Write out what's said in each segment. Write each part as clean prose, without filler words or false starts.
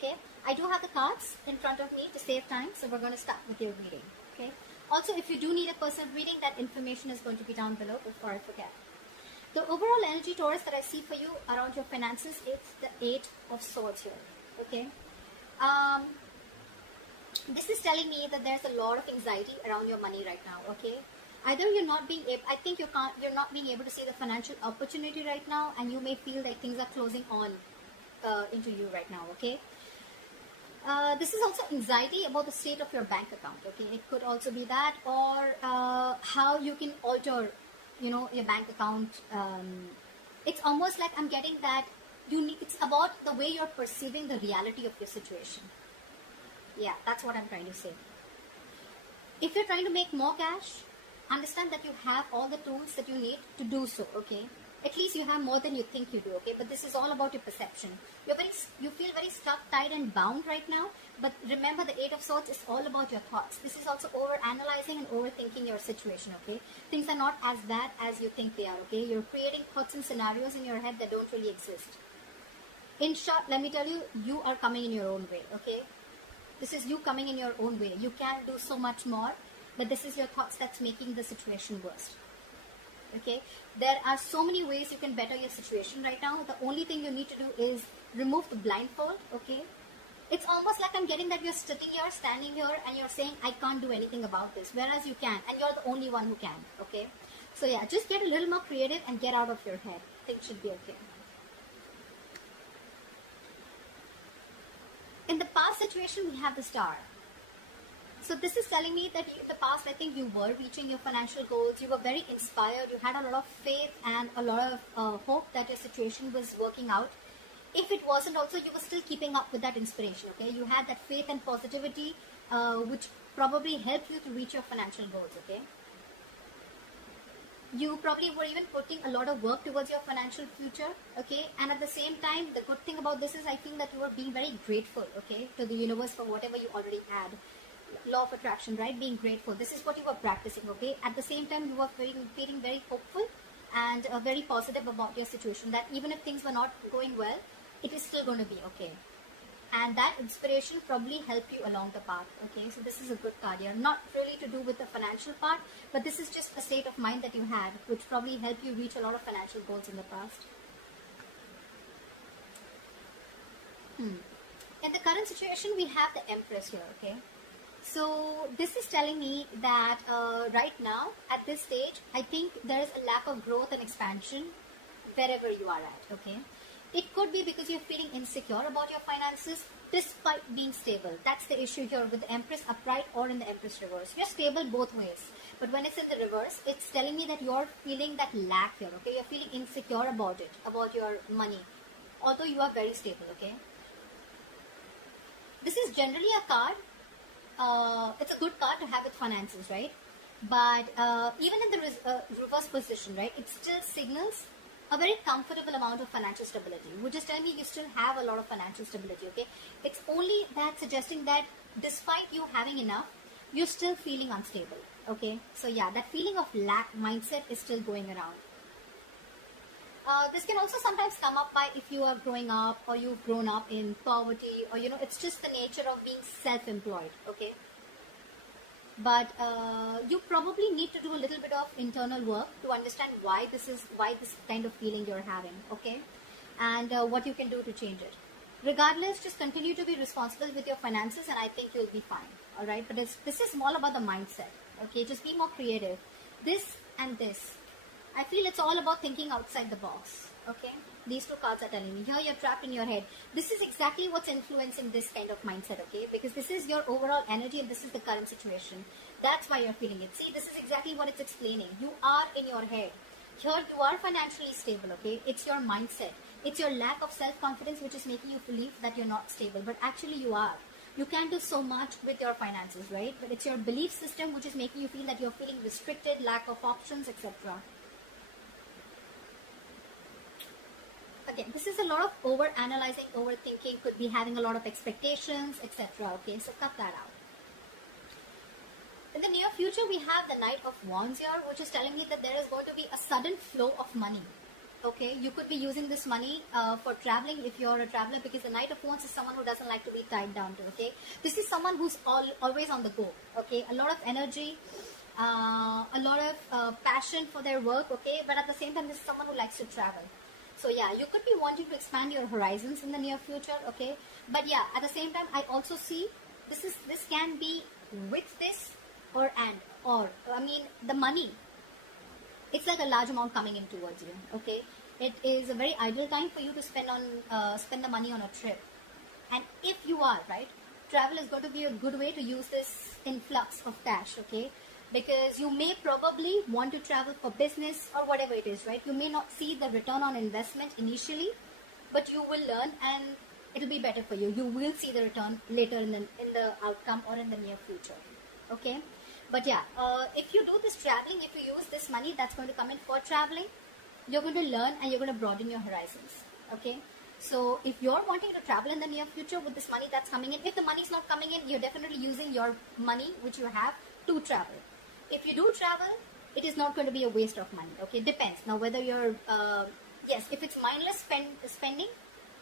okay? I do have the cards in front of me to save time, so we're going to start with your reading, okay? Also, if you do need a personal reading, that information is going to be down below before I forget. The overall energy, Taurus, that I see for you around your finances is the 8 of Swords here, okay? This is telling me that there's a lot of anxiety around your money right now, okay? Either you're not being able, I think you're not being able to see the financial opportunity right now, and you may feel like things are closing on into you right now, okay? This is also anxiety about the state of your bank account, okay? It could also be that, or how you can alter, you know, your bank account. It's almost like I'm getting that it's about the way you're perceiving the reality of your situation. Yeah, that's what I'm trying to say. If you're trying to make more cash, understand that you have all the tools that you need to do so, okay? At least you have more than you think you do, okay? But this is all about your perception. You feel very stuck, tied and bound right now. But remember, the 8 of Swords is all about your thoughts. This is also over-analyzing and overthinking your situation, okay? Things are not as bad as you think they are, okay? You're creating thoughts and scenarios in your head that don't really exist. In short, let me tell you, you are coming in your own way, okay? This is you coming in your own way. You can do so much more, but this is your thoughts that's making the situation worse. Okay, there are so many ways you can better your situation right now. The only thing you need to do is remove the blindfold, okay? It's almost like I'm getting that you're sitting here, standing here, and you're saying, I can't do anything about this, whereas you can, and you're the only one who can, okay? So yeah, just get a little more creative and get out of your head. Things should be okay. In the past situation, we have the Star. So this is telling me that in the past, I think you were reaching your financial goals. You were very inspired. You had a lot of faith and a lot of hope that your situation was working out. If it wasn't also, you were still keeping up with that inspiration, okay? You had that faith and positivity, which probably helped you to reach your financial goals, okay? You probably were even putting a lot of work towards your financial future, okay? And at the same time, the good thing about this is I feel that you were being very grateful, okay, to the universe for whatever you already had. Law of attraction, right? Being grateful. This is what you were practicing, okay? At the same time, you were feeling very hopeful and very positive about your situation, that even if things were not going well, it is still going to be okay. And that inspiration probably helped you along the path, okay? So this is a good card here. Not really to do with the financial part, but this is just a state of mind that you had, which probably helped you reach a lot of financial goals in the past. In the current situation, we have the Empress here, okay? So this is telling me that right now, at this stage, I think there is a lack of growth and expansion wherever you are at, okay? It could be because you're feeling insecure about your finances despite being stable. That's the issue here with the Empress upright or in the Empress reverse. You're stable both ways. But when it's in the reverse, it's telling me that you're feeling that lack here, okay? You're feeling insecure about it, about your money, although you are very stable, okay? This is generally a card. It's a good card to have with finances, right? But even in the reverse position, right, it still signals a very comfortable amount of financial stability, which is telling me you still have a lot of financial stability, okay? It's only that suggesting that despite you having enough, you're still feeling unstable, okay? So yeah, that feeling of lack mindset is still going around. This can also sometimes come up by if you are growing up or you've grown up in poverty, or you know, it's just the nature of being self-employed, okay? But you probably need to do a little bit of internal work to understand why this kind of feeling you're having, okay? And what you can do to change it. Regardless, just continue to be responsible with your finances and I think you'll be fine, all right? But this is all about the mindset, okay? Just be more creative. This and this. I feel it's all about thinking outside the box, okay? These two cards are telling me, here you're trapped in your head. This is exactly what's influencing this kind of mindset, okay? Because this is your overall energy and this is the current situation. That's why you're feeling it. See, this is exactly what it's explaining. You are in your head. Here you are financially stable, okay? It's your mindset. It's your lack of self-confidence which is making you believe that you're not stable. But actually you are. You can do so much with your finances, right? But it's your belief system which is making you feel that you're feeling restricted, lack of options, etc. Again, this is a lot of over-analyzing, overthinking, could be having a lot of expectations, etc. Okay, so cut that out. In the near future, we have the Knight of Wands here, which is telling me that there is going to be a sudden flow of money. Okay, you could be using this money for traveling if you're a traveler, because the Knight of Wands is someone who doesn't like to be tied down to. Okay, this is someone who's always on the go. Okay, a lot of energy, a lot of passion for their work. Okay, but at the same time, this is someone who likes to travel. So yeah, you could be wanting to expand your horizons in the near future. Okay, but yeah, at the same time, I also see this can be with this or I mean the money. It's like a large amount coming in towards you. Okay, it is a very ideal time for you to spend the money on a trip. And if you are right, travel is going to be a good way to use this influx of cash. Okay, because you may probably want to travel for business or whatever it is, right? You may not see the return on investment initially, but you will learn and it'll be better for you. You will see the return later in the outcome or in the near future. Okay, but yeah, if you do this traveling, if you use this money that's going to come in for traveling, you're going to learn and you're going to broaden your horizons. Okay, so if you're wanting to travel in the near future with this money that's coming in, if the money's not coming in, you're definitely using your money which you have to travel. If you do travel, it is not going to be a waste of money. Okay, depends. Now whether you're, yes, if it's mindless spending,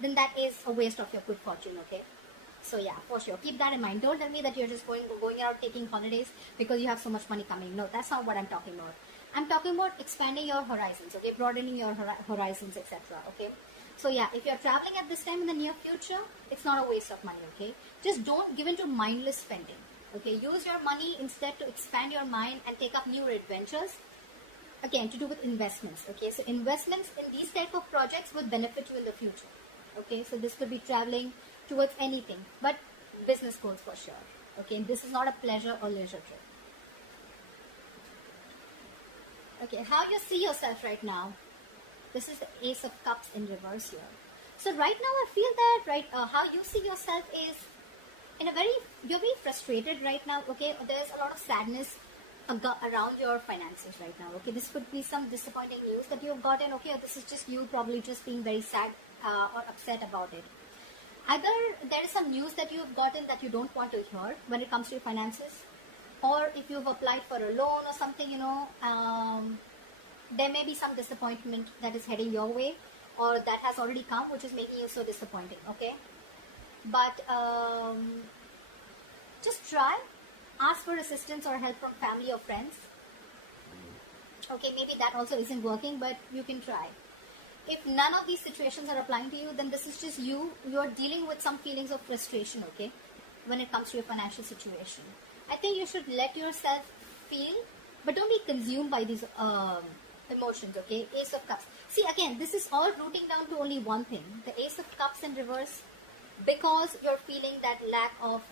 then that is a waste of your good fortune. Okay, so yeah, for sure, keep that in mind. Don't tell me that you're just going out taking holidays because you have so much money coming. No, that's not what I'm talking about. I'm talking about expanding your horizons. Okay, broadening your horizons, etc. Okay, so yeah, if you're traveling at this time in the near future, it's not a waste of money. Okay, just don't give in to mindless spending. Okay, use your money instead to expand your mind and take up new adventures. Again, to do with investments. Okay, so investments in these type of projects would benefit you in the future. Okay, so this could be traveling towards anything, but business goals for sure. Okay, this is not a pleasure or leisure trip. Okay, how you see yourself right now? This is the Ace of Cups in reverse here. So right now I feel that, right, how you see yourself is in a you're very frustrated right now. Okay, there's a lot of sadness around your finances right now. Okay, this could be some disappointing news that you've gotten. Okay, or this is just you probably just being very sad or upset about it. Either there is some news that you've gotten that you don't want to hear when it comes to your finances, or if you've applied for a loan or something, you know, there may be some disappointment that is heading your way, or that has already come, which is making you so disappointing. Okay, but just try, ask for assistance or help from family or friends. Okay, maybe that also isn't working, but you can try. If none of these situations are applying to you, then this is just you're dealing with some feelings of frustration. Okay, when it comes to your financial situation, I think you should let yourself feel, but don't be consumed by these emotions. Okay, Ace of Cups. See, again, this is all rooting down to only one thing: the Ace of Cups in reverse, because you're feeling that lack of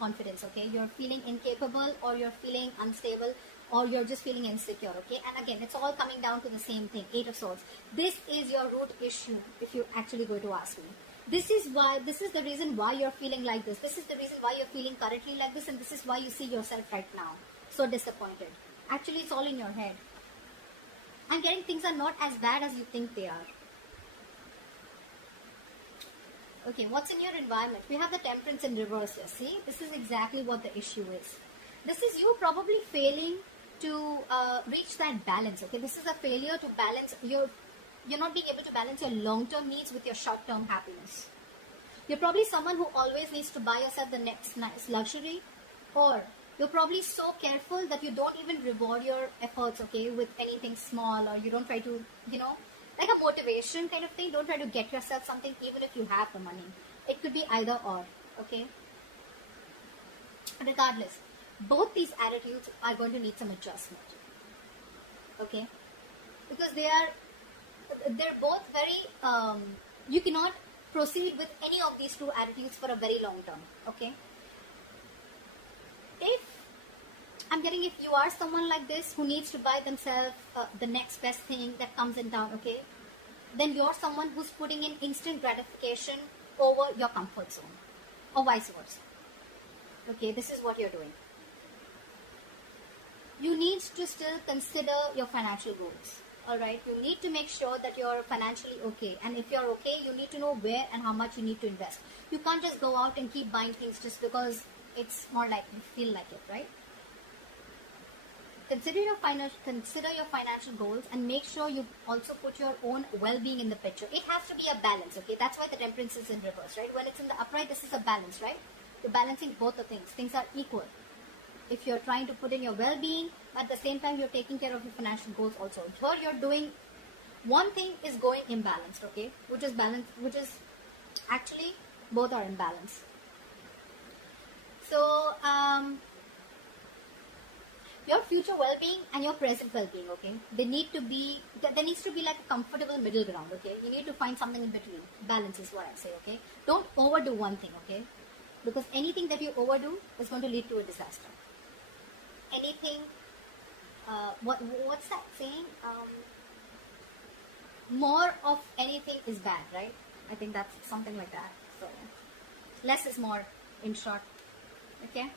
confidence. Okay, you're feeling incapable, or you're feeling unstable, or you're just feeling insecure. Okay, and again, it's all coming down to the same thing: Eight of Swords. This is your root issue, if you actually go to ask me. This is the reason why you're feeling like this. This is the reason why you're feeling currently like this, and this is why you see yourself right now so disappointed. Actually, it's all in your head. I'm getting things are not as bad as you think they are. Okay, what's in your environment? We have the Temperance in reverse here. See, this is exactly what the issue is. This is you probably failing to reach that balance. Okay, this is a failure to balance you're not being able to balance your long-term needs with your short-term happiness. You're probably someone who always needs to buy yourself the next nice luxury, or you're probably so careful that you don't even reward your efforts, okay, with anything small, or you don't try to, you know, like a motivation kind of thing. Don't try to get yourself something even if you have the money. It could be either or. Okay, regardless, both these attitudes are going to need some adjustment. Okay, because they're both very you cannot proceed with any of these two attitudes for a very long term. Okay, if you are someone like this who needs to buy themselves the next best thing that comes in town, okay, then you're someone who's putting in instant gratification over your comfort zone, or vice versa. Okay, this is what you're doing. You need to still consider your financial goals. Alright, you need to make sure that you're financially okay. And if you're okay, you need to know where and how much you need to invest. You can't just go out and keep buying things just because it's more like you feel like it, right? consider your financial goals, and make sure you also put your own well-being in the picture. It has to be a balance, okay? That's why the Temperance is in reverse, right? When it's in the upright, this is a balance, right? You're balancing both the things. Things are equal. If you're trying to put in your well-being, but at the same time you're taking care of your financial goals also. Here you're doing one thing is going imbalanced, okay? Which is balance, which is actually both are imbalanced. So your future well-being and your present well-being, okay? There needs to be like a comfortable middle ground, okay? You need to find something in between. Balance is what I say, okay? Don't overdo one thing, okay? Because anything that you overdo is going to lead to a disaster. Anything, what's that saying? More of anything is bad, right? I think that's something like that. So less is more, in short, okay?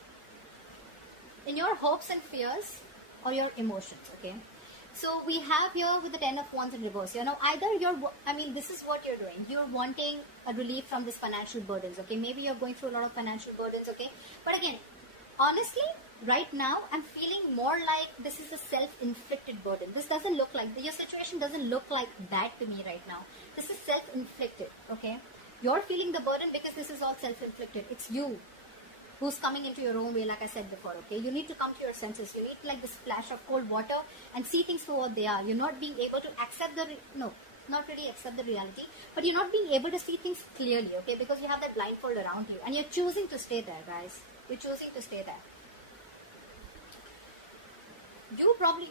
In your hopes and fears or your emotions, okay? So we have here with the 10 of Wands in reverse. You know, either this is what you're doing. You're wanting a relief from these financial burdens, okay? Maybe you're going through a lot of financial burdens, okay? But again, honestly, right now, I'm feeling more like this is a self-inflicted burden. This doesn't look like, your situation doesn't look like that to me right now. This is self-inflicted, okay? You're feeling the burden because this is all self-inflicted. It's you who's coming into your own way, like I said before, okay? You need to come to your senses. You need like this splash of cold water and see things for what they are. You're not being able to accept not really accept the reality, but you're not being able to see things clearly, okay? Because you have that blindfold around you and you're choosing to stay there, guys. You're choosing to stay there. You probably,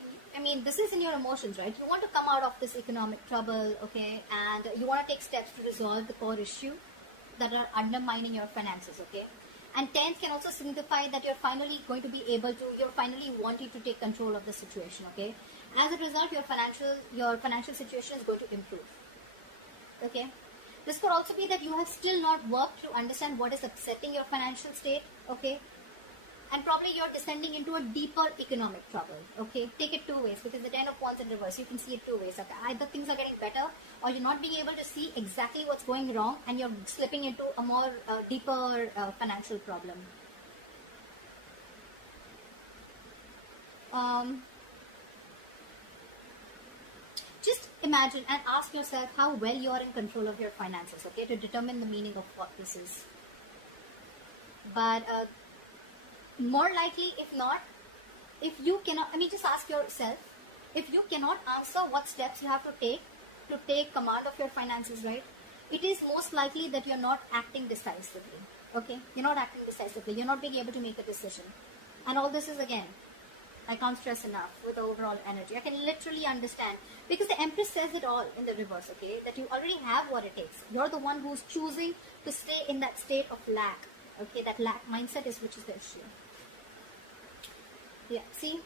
this is in your emotions, right? You want to come out of this economic trouble, okay? And you want to take steps to resolve the core issue that are undermining your finances, okay? And 10th can also signify that you're finally wanting to take control of the situation, okay? As a result, your financial situation is going to improve, okay? This could also be that you have still not worked to understand what is upsetting your financial state, okay? And probably you're descending into a deeper economic trouble, okay? Take it two ways, because the 10 of Wands in reverse, you can see it two ways, okay? Either things are getting better, or you're not being able to see exactly what's going wrong, and you're slipping into a more deeper financial problem. Just imagine and ask yourself how well you are in control of your finances, okay? To determine the meaning of what this is. But more likely, if not, if you cannot, just ask yourself, if you cannot answer what steps you have to take command of your finances, right? It is most likely that you're not acting decisively, okay? You're not acting decisively. You're not being able to make a decision. And all this is, again, I can't stress enough with the overall energy. I can literally understand, because the Empress says it all in the reverse, okay? That you already have what it takes. You're the one who's choosing to stay in that state of lack, okay? That lack mindset is which is the issue. Yeah, see?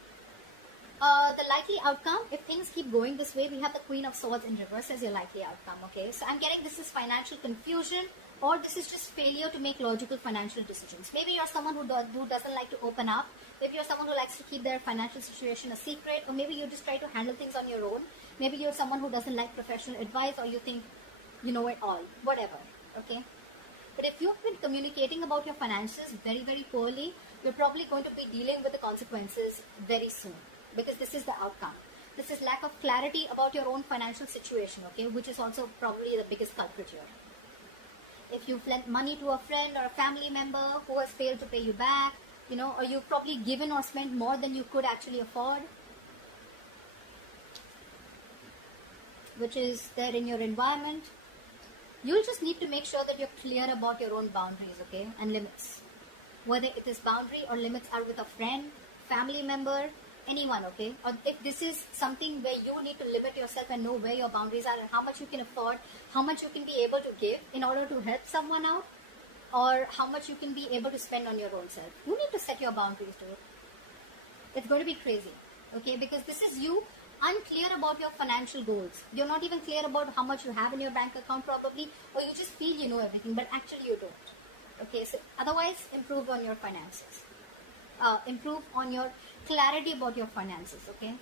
The likely outcome, if things keep going this way, we have the Queen of Swords in reverse as your likely outcome, okay? So I'm getting this is financial confusion, or this is just failure to make logical financial decisions. Maybe you're someone who doesn't like to open up. Maybe you're someone who likes to keep their financial situation a secret, or maybe you just try to handle things on your own. Maybe you're someone who doesn't like professional advice, or you think you know it all, whatever, okay? But if you've been communicating about your finances very, very poorly, you're probably going to be dealing with the consequences very soon, because this is the outcome. This is lack of clarity about your own financial situation, okay, which is also probably the biggest culprit here. If you've lent money to a friend or a family member who has failed to pay you back, or you've probably given or spent more than you could actually afford, which is there in your environment, you'll just need to make sure that you're clear about your own boundaries, okay, and limits. Whether it is boundary or limits are with a friend, family member, anyone, okay? Or if this is something where you need to limit yourself and know where your boundaries are and how much you can afford, how much you can be able to give in order to help someone out, or how much you can be able to spend on your own self. You need to set your boundaries, dude. It's going to be crazy, okay? Because this is you unclear about your financial goals. You're not even clear about how much you have in your bank account probably, or you just feel you know everything, but actually you don't. Okay, so otherwise, improve on your finances. Improve on your clarity about your finances, okay?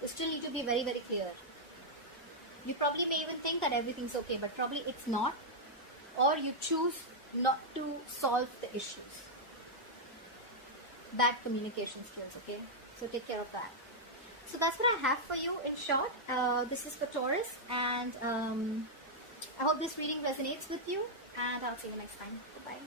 You still need to be very, very clear. You probably may even think that everything's okay, but probably it's not. Or you choose not to solve the issues. Bad communication skills, okay? So take care of that. So that's what I have for you in short. This is for Taurus, and I hope this reading resonates with you, and I'll see you next time. Bye-bye.